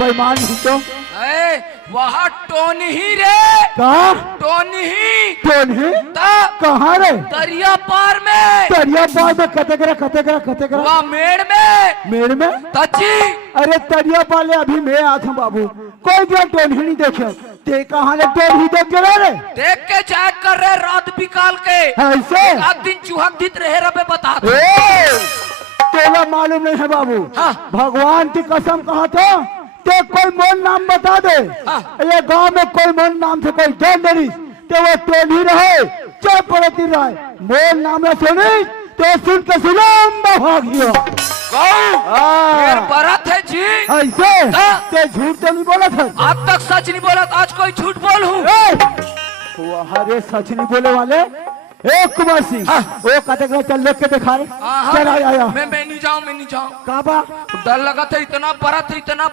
बेईमान ही तो वह टोन ही रे, कहा टोन ही कौन है कहाँ रे दरिया पार में, दरिया पार में कतेकरा वह मेड़ में तची। अरे दरिया पार ले अभी मैं आता हूँ बाबू कोई भी टोन ही नहीं देखे ते कहाँ ले टोन ही देख के रे देख के जाए कर रहे रात बिकाल के ऐसे एक दिन चूहक दित रहे रबे बता दो। तेरा मालूम नहीं है बाबू हाँ। भगवान की कसम कहा था ते कोई मोन नाम बता दे हाँ। ये गांव में कोई मोन नाम से कोई जान नहीं ते वो टोन ही रहे चाहे पड़ती रहे मोन नाम है सुनी तो सुन के सुनाम भाग गया फिर बरत है जी ऐसे हाँ। ते झूठ तो नहीं बोला था आज तक सच नहीं बोला, आज कोई झूठ बोल हूँ। वो हरे सच नहीं बोले वाले एक कुमार सिंह हाँ। वो कतेकरा चल लेके दिखा रहे चल आया मैं नहीं जाऊँ काबा डर लगा था, इतना बड़ा था, इतना